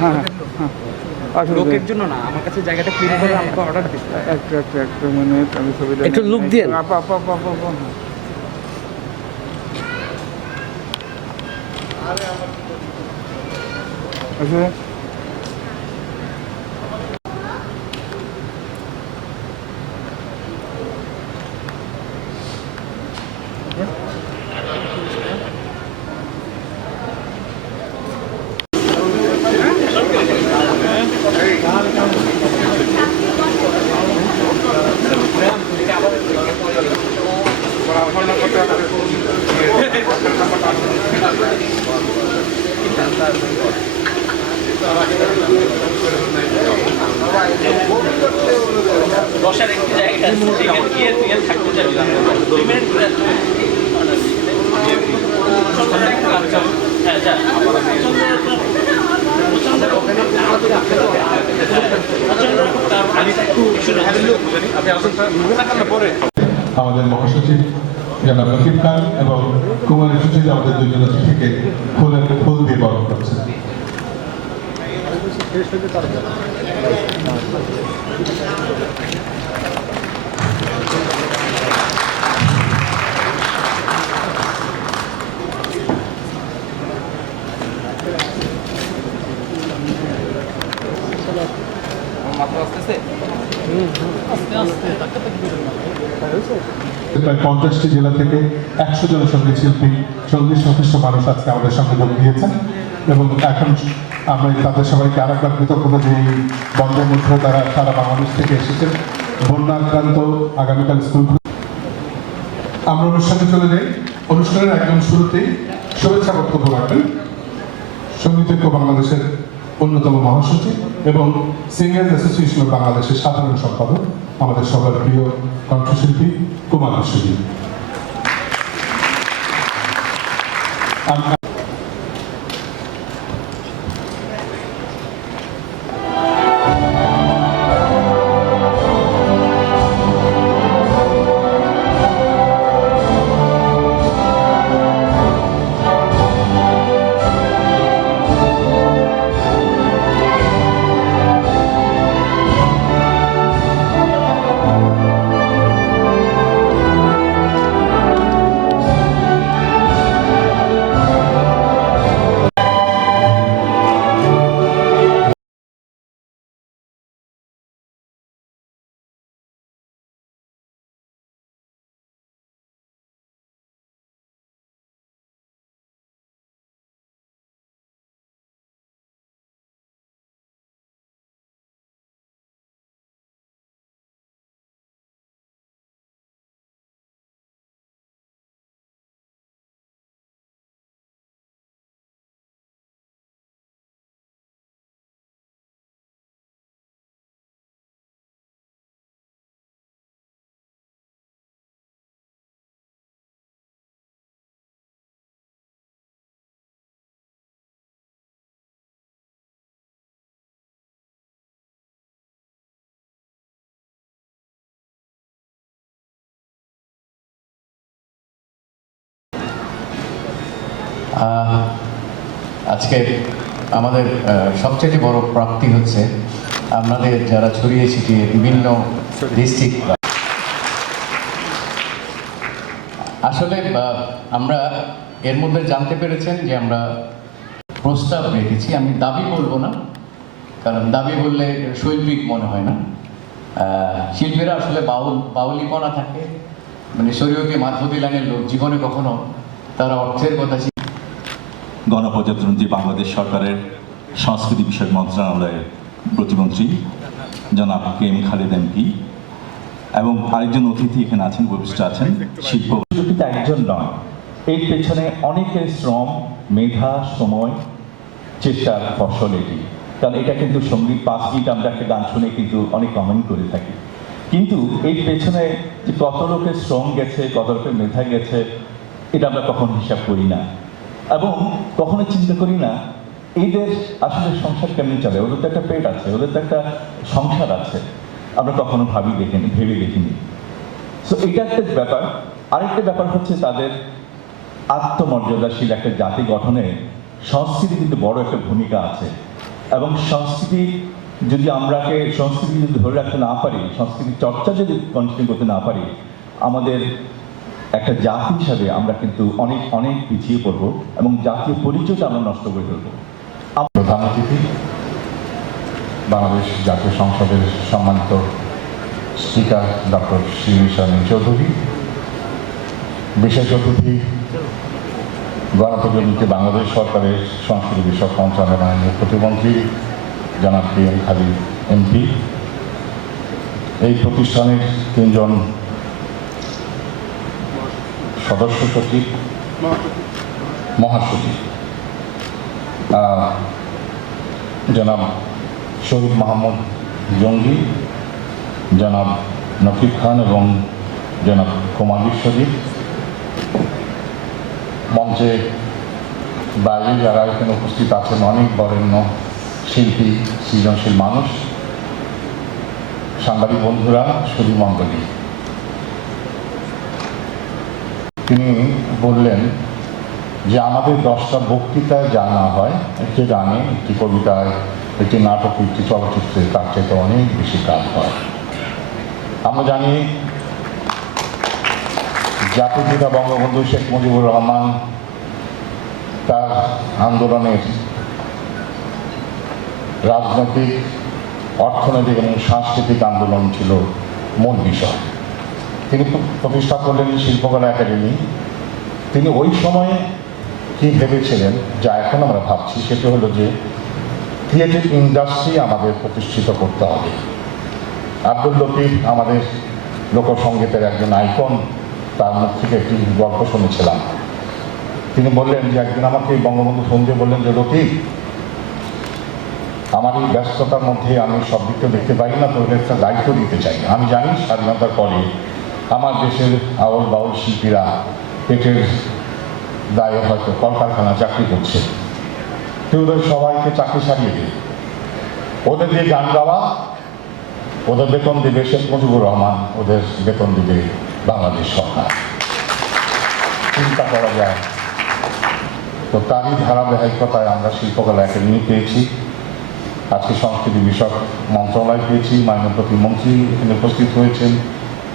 হ্যাঁ আসলে লোকের জন্য না, আমার কাছে জায়গাটা ক্লিন করে আমাকে অর্ডার দিতে। একটা মিনিট আমি ছবিটা একটু লুক দিন। আপা আপা আপা আপা আচ্ছা বসার একটি জায়গা আছে, সেখানে গিয়ে তুই আর থাকতে যাবি না, 2 মিনিট ঘুরে আসবি। হ্যাঁ যা আমাদের মহাসচিব জনাব রকিব খান এবং কুমারী সুচিত আমাদের দুজন অতিথিকে ফুল দিয়ে বরণ করছেন। প্রায় 50টি জেলা থেকে 100 জন সঙ্গীত শিল্পী, সঙ্গীত সদস্য মানুষ আজকে আমাদের সঙ্গে যোগ দিয়েছেন এবং এখন আমরা তাদের সবাইকে আরেকবার কৃতজ্ঞতা যে বন্ধের মধ্যে তারা সারা বাংলাদেশ থেকে এসেছেন। বন্যা আক্রান্ত আগামীকাল স্কুলগুলো আমরা অনুষ্ঠানে চলে যাই। অনুষ্ঠানের একদম শুরুতেই শুভেচ্ছা বক্তব্য রাখবেন সঙ্গীতজ্ঞ বাংলাদেশের অন্যতম মহাসচিব এবং সিঙ্গার্স অ্যাসোসিয়েশন অফ বাংলাদেশের সাধারণ সম্পাদক আমাদের সবার প্রিয় কণ্ঠশিল্পী কুমার বিশ্বজিৎ। আজকে আমাদের সবচেয়ে বড় প্রাপ্তি হচ্ছে আমাদের যারা ছড়িয়ে ছিটিয়ে বিভিন্ন ডিস্ট্রিক্ট, আসলে আমরা এর মধ্যে জানতে পেরেছেন যে আমরা প্রস্তাব রেখেছি। আমি দাবি বলবো না, কারণ দাবি বললে শৈল্পিক মনে হয় না। শিল্পীরা আসলে বাউলিপনা থাকে, মানে শরীয়তে মাধবী লাইনের লোক জীবনে কখনো তারা অর্থের কথা। গণপ্রজাতন্ত্রী বাংলাদেশ সরকারের সংস্কৃতি বিষয়ক মন্ত্রণালয়ের প্রতিমন্ত্রী জনাব কেএম খালেদ এমপি এবং আরেকজন অতিথি এখানে আছেন, উপবিষ্ট আছেন। শিল্প একজন নয়, এর পেছনে অনেকের শ্রম, মেধা, সময়, চেষ্টার ফসল এটি। কারণ এটা কিন্তু সঙ্গীত 5 মিনিট আমরা একটা গান শুনে কিন্তু অনেক কমেন্ট করে থাকি, কিন্তু এর পেছনে যে কত লোকের শ্রম গেছে, কত লোকের মেধা গেছে, এটা আমরা কখনো হিসাব করি না এবং কখনো চিন্তা করি না এদের আসলে সংসার কেমনি চলে। ওদের তো একটা পেট আছে, ওদের তো একটা সংসার আছে, আমরা কখনো ভেবে দেখিনি। সো এটা একটা ব্যাপার। আরেকটা ব্যাপার হচ্ছে তাদের আত্মমর্যাদাশীল একটা জাতি গঠনে সংস্কৃতি কিন্তু বড় একটা ভূমিকা আছে, এবং সংস্কৃতি যদি সংস্কৃতি যদি ধরে রাখতে না পারি, সংস্কৃতির চর্চা যদি কন্টিনিউ করতে না পারি, আমাদের একটা জাতি হিসাবে আমরা কিন্তু অনেক অনেক পিছিয়ে পড়বো এবং জাতীয় পরিচয়টা আমরা নষ্ট করে ফেলবো। প্রধান অতিথি বাংলাদেশ জাতীয় সংসদের সম্মানিত স্পিকার ডক্টর শিরিন শারমিন চৌধুরী, বিশেষ অতিথি গণপ্রজাতন্ত্রী বাংলাদেশ সরকারের সংস্কৃতি বিষয়ক মন্ত্রণালয়ের প্রতিমন্ত্রী জনাব PM খালিদ MP, এই প্রতিষ্ঠানের 3 জন সদস্য সচিব, মহাসচিব, জনাব শহীদ মোহাম্মদ জঙ্গি, জনাব নকিব খান এবং জনাব কুমার বিশ্বজিৎ, মঞ্চে বাইরে যারা এখানে উপস্থিত আছেন অনেক বরেণ্য শিল্পী, সৃজনশীল মানুষ, সাংবাদিক বন্ধুরা, সুধী মণ্ডলী। তিনি বললেন যে আমাদের 10টা বক্তৃতায় যা না হয়, একটি গানে, একটি কবিতায়, একটি নাটকে, একটি চলচ্চিত্রে, তার চাইতে অনেক বেশি কাজ হয়। আমরা জানি জাতির পিতা বঙ্গবন্ধু শেখ মুজিবুর রহমান তার আন্দোলনের রাজনৈতিক, অর্থনৈতিক এবং সাংস্কৃতিক আন্দোলন ছিল মূল বিষয়। তিনি প্রতিষ্ঠা করলেন শিল্পকলা একাডেমি। তিনি ওই সময়ে কি ভেবেছিলেন, যা এখন আমরা ভাবছি, সেটা হলো যে ক্রিয়েটিভ ইন্ডাস্ট্রি আমাদের প্রতিষ্ঠিত করতে হবে। আব্দুল লতিফ আমাদের লোকসঙ্গীতের একজন আইকন, তার মুখ থেকে একটি গল্প শুনেছিলাম। তিনি বললেন যে একদিন আমাকে বঙ্গবন্ধু ফোন দিয়ে বললেন যে লতিফ, আমার এই ব্যস্ততার মধ্যে আমি সব দিকটা দেখতে পারি না, তোদের একটা দায়িত্ব দিতে চাই। আমি জানি স্বাধীনতার পরে আমার দেশের আউল বাউল শিল্পীরা পেটের দায়ে হয়তো কলকারখানা চাকরি করছে, তুই ওদের সবাইকে চাকরি সারিয়ে দে, ওদের দিয়ে গান গাওয়া, ওদের বেতন দেবে শেখ মুজিবুর রহমান, ওদের বেতন দেবে বাংলাদেশ সরকার। চিন্তা করা যায়। তো তারই ধারাবাহিকতায় আমরা শিল্পকলা একাডেমি পেয়েছি, আজকে সংস্কৃতি বিষয়ক মন্ত্রণালয় পেয়েছি, মাননীয় প্রতিমন্ত্রী এখানে উপস্থিত হয়েছেন,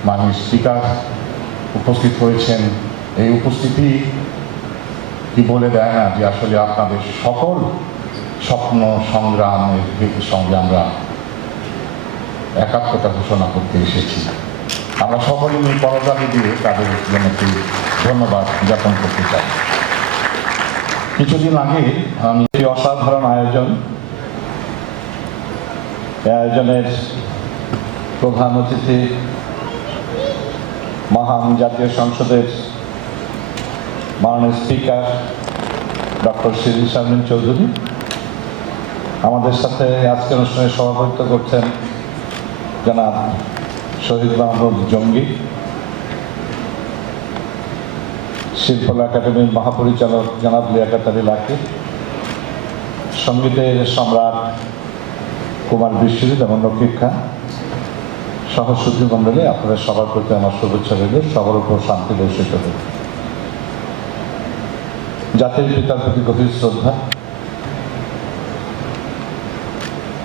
মাননীয় স্পিকার উপস্থিত হয়েছেন। এই উপস্থিতি কি বলে দেয় না যে আসলে আপনাদের সকল স্বপ্ন সংগ্রামের সঙ্গে আমরা একাত্মতা ঘোষণা করতে এসেছি। আমরা সকলে নিয়ে করতালি দিয়ে তাদের জন্য একটি ধন্যবাদ জ্ঞাপন করতে চাই। কিছুদিন আগে আমি এই অসাধারণ আয়োজনের প্রধান অতিথি মহান জাতীয় সংসদের মাননীয় স্পিকার ডক্টর শিরিন শারমিন চৌধুরী, আমাদের সাথে আজকের অনুষ্ঠানে সভাপতিত্ব করছেন জনাব শহীদ মোহাম্মদ জঙ্গি, শিল্পকলা একাডেমির মহাপরিচালক জনাব লিয়াকত আলী লাকি, সঙ্গীতের সম্রাট কুমার বিশ্বজিৎ এবং নকিব খান, সহসুধী মণ্ডলী, আপনাদের সবার প্রতি আমার শুভেচ্ছা রইল। সবার উপর শান্তি বর্ষিত হোক। জাতির পিতার প্রতি গভীর শ্রদ্ধা।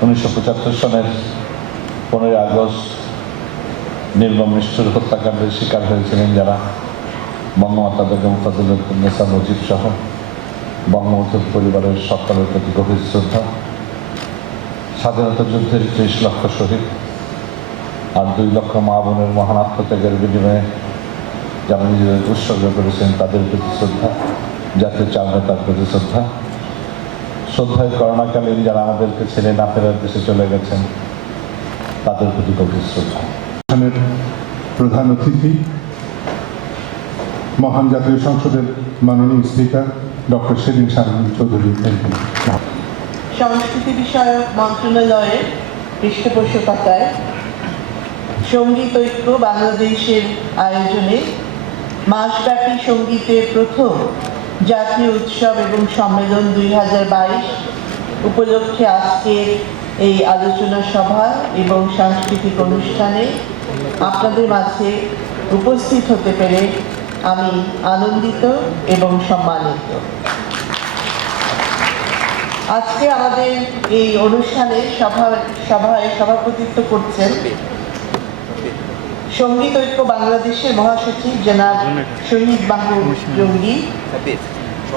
1975 সনের 15 আগস্ট নির্মম নিষ্ঠুর হত্যাকাণ্ডের শিকার হয়েছিলেন যারা, বঙ্গমাতা বেগম ফজিলাতুন্নেসা মুজিব সহ বঙ্গবন্ধুর পরিবারের সকলের প্রতি গভীর শ্রদ্ধা। স্বাধীনতা যুদ্ধের 30 লক্ষ শহীদ আর 2 লক্ষ মা বোনের মহান আত্মত্যাগের বিনিময়ে যারা নিজেদের উৎসর্গ করেছেন তাদের প্রতি শ্রদ্ধা। জাতীয় চার নেতার প্রতি শ্রদ্ধা। শ্রদ্ধায় করোনাকালীন যারা আমাদেরকে ছেড়ে না ফেরার দেশে চলে গেছেন তাদের প্রতি গভীর শ্রদ্ধা। প্রধান অতিথি মহান জাতীয় সংসদের মাননীয় স্পিকার ডক্টর শিরিন শারমিন চৌধুরী, সংস্কৃতি বিষয়ক মন্ত্রণালয়ের পৃষ্ঠপোষকতায় সঙ্গীত ঐক্য বাংলাদেশের আয়োজনে মাসব্যাপী সঙ্গীতের প্রথম জাতীয় উৎসব এবং সম্মেলন 2022 উপলক্ষে আজকের এই আলোচনা সভা এবং সাংস্কৃতিক অনুষ্ঠানে আপনাদের মাঝে উপস্থিত হতে পেরে আমি আনন্দিত এবং সম্মানিত। আজকে আমাদের এই অনুষ্ঠানে সভায় সভাপতিত্ব করছেন সঙ্গীত ঐক্য বাংলাদেশের মহাসচিব জনাব শহীদ মাহবুব জঙ্গি।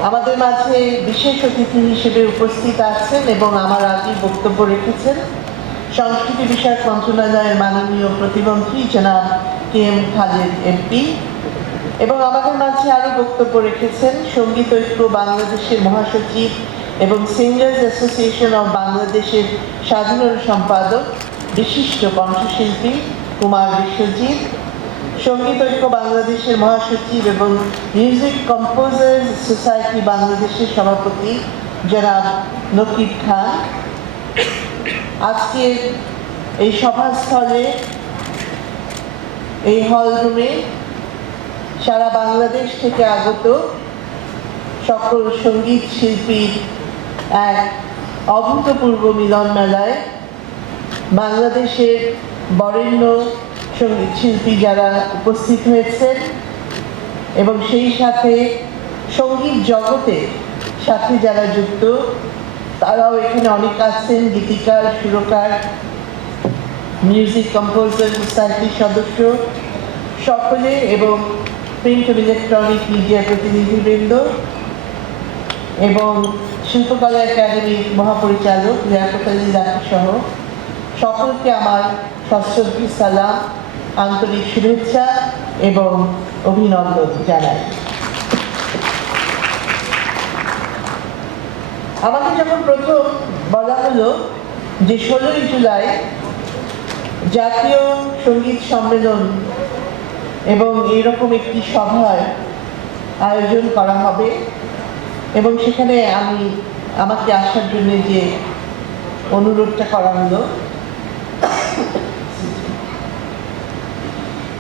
আমাদের মাঝে বিশেষ অতিথি হিসেবে উপস্থিত আছেন এবং আমার আগে বক্তব্য রেখেছেন সংস্কৃতি বিষয়ক মন্ত্রণালয়ের মাননীয় প্রতিমন্ত্রী জনাব KM খালেদ MP, এবং আমাদের মাঝে আরও বক্তব্য রেখেছেন সঙ্গীত ঐক্য বাংলাদেশের মহাসচিব এবং সিঙ্গার্স অ্যাসোসিয়েশন অব বাংলাদেশের সাধারণ সম্পাদক বিশিষ্ট কণ্ঠশিল্পী কুমার বিশ্বজিৎ, সঙ্গীত ঐক্য বাংলাদেশের মহাসচিব এবং মিউজিক কম্পোজার্স সোসাইটি বাংলাদেশের সভাপতি জনাব নকিব খান। আজকে এই সভাস্থলে এই হল রুমে সারা বাংলাদেশ থেকে আগত সকল সঙ্গীত শিল্পীর এক অভূতপূর্ব মিলন মেলায় বাংলাদেশের বরেণ্য সঙ্গীত শিল্পী যারা উপস্থিত হয়েছেন এবং সেই সাথে সঙ্গীত জগতের সাথে যারা যুক্ত তারাও এখানে অনেক আছেন, গীতিকার, সুরকার, মিউজিক কম্পোজার সোসাইটির সদস্য সকলে এবং প্রিন্ট ও ইলেকট্রনিক মিডিয়া প্রতিনিধিবৃন্দ এবং শিল্পকলা একাডেমির মহাপরিচালক লিয়াকত আলী লাকী সহ সকলকে আমার সশ্রদ্ধ সালাম, আন্তরিক শুভেচ্ছা এবং অভিনন্দন জানাই। আমাকে যখন প্রথম বলা হলো যে 16ই জুলাই জাতীয় সঙ্গীত সম্মেলন এবং এইরকম একটি সভার আয়োজন করা হবে এবং সেখানে আমাকে আসার জন্য যে অনুরোধটা করা হলো,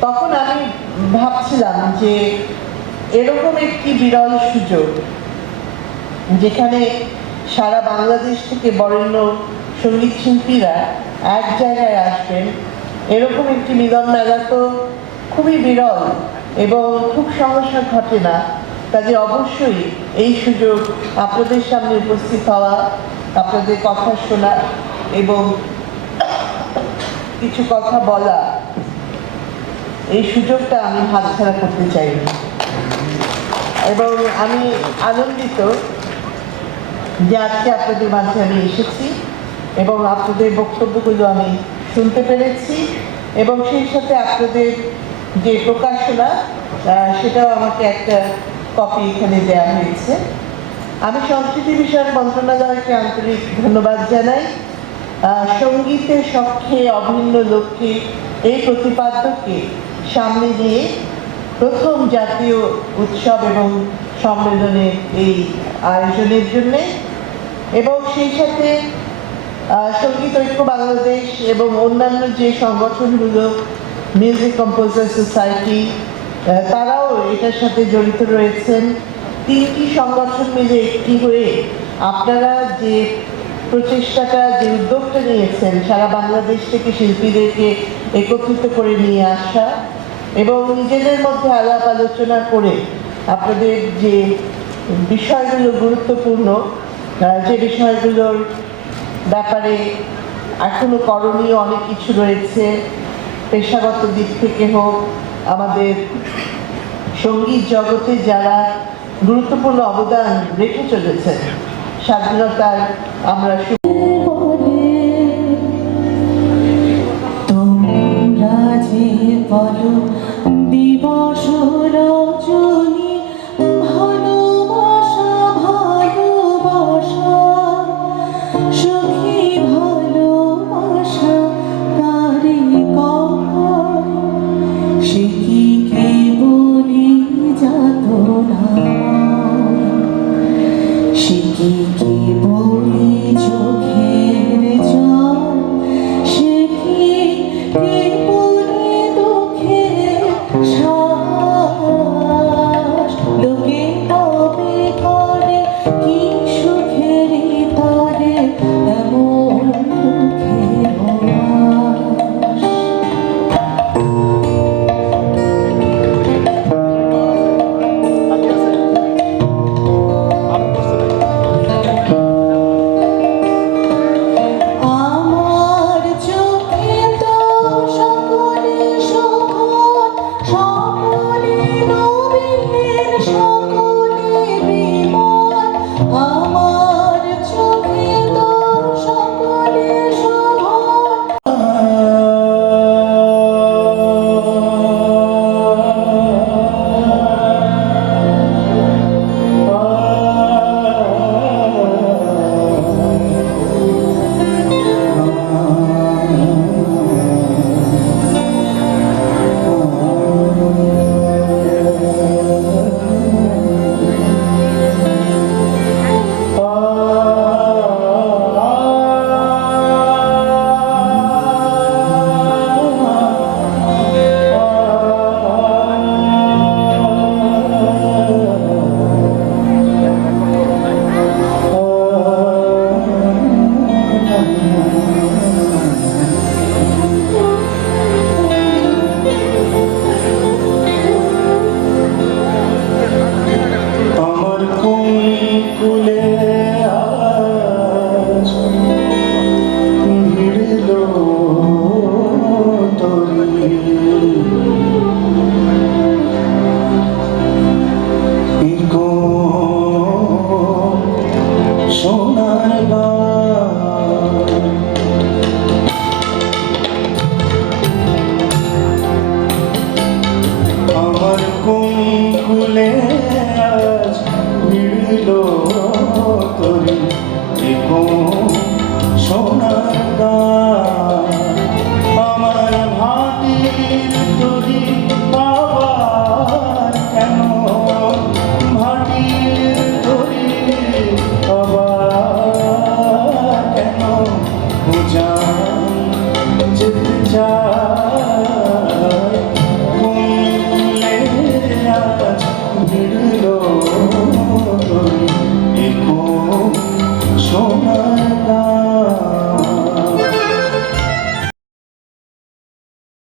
তখন আমি ভাবছিলাম যে এরকম একটি বিরল সুযোগ যেখানে সারা বাংলাদেশ থেকে বরেণ্য সঙ্গীত শিল্পীরা এক জায়গায় আসবেন, এরকম একটি মিলন মেলা তো খুবই বিরল এবং খুব সহসা ঘটে না। কাজে অবশ্যই এই সুযোগ আপনাদের সামনে উপস্থিত হওয়া, আপনাদের কথা শোনা এবং কিছু কথা বলা, এই সুযোগটা আমি হাতছাড়া করতে চাইনি এবং আমি আনন্দিত যে আজকে আপনাদের মাঝে আমি এসেছি এবং আপনাদের বক্তব্যগুলো আমি শুনতে পেরেছি এবং সেই সাথে আপনাদের যে প্রকাশনা সেটাও আমাকে একটা কপি এখানে দেওয়া হয়েছে। আমি সংস্কৃতি বিষয়ক মন্ত্রণালয়কে আন্তরিক ধন্যবাদ জানাই। সঙ্গীতের সখ্যে অভিন্ন লক্ষ্যে এই প্রতিপাদ্যকে সামনে নিয়ে প্রথম জাতীয় উৎসব এবং সম্মেলনের এই আয়োজনের জন্যে এবং সেই সাথে সঙ্গীত ঐক্য বাংলাদেশ এবং অন্যান্য যে সংগঠনগুলো মিউজিক কম্পোজার সোসাইটি তারাও এটার সাথে জড়িত রয়েছেন। তিনটি সংগঠন মিলে একটি হয়ে আপনারা যে প্রচেষ্টাটা, যে উদ্যোগটা নিয়েছেন সারা বাংলাদেশ থেকে শিল্পীদেরকে একত্রিত করে নিয়ে আসা এবং নিজেদের মধ্যে আলাপ আলোচনা করে আপনাদের যে বিষয়গুলো গুরুত্বপূর্ণ, যে বিষয়গুলোর ব্যাপারে এখনো করণীয় অনেক কিছু রয়েছে, পেশাগত দিক থেকে হোক, আমাদের সঙ্গীত জগতে যারা গুরুত্বপূর্ণ অবদান রেখে চলেছেন স্বাধীনতার, আমরা দিবস রজনী ভালোবাসা ভালোবাসা সখী ভালোবাসা তারে কয় সে কি কেবলি যাতনা সে কি কেবলি সোনার গান। আমার কুলে আজ মিলল তোরে সোনার গান। আমার ভাটির তরি আবার কেন, ভাটির তরি আবার কেন উজান যেতে চায়। কুলে আজ মিলল তোরে সোনার গান।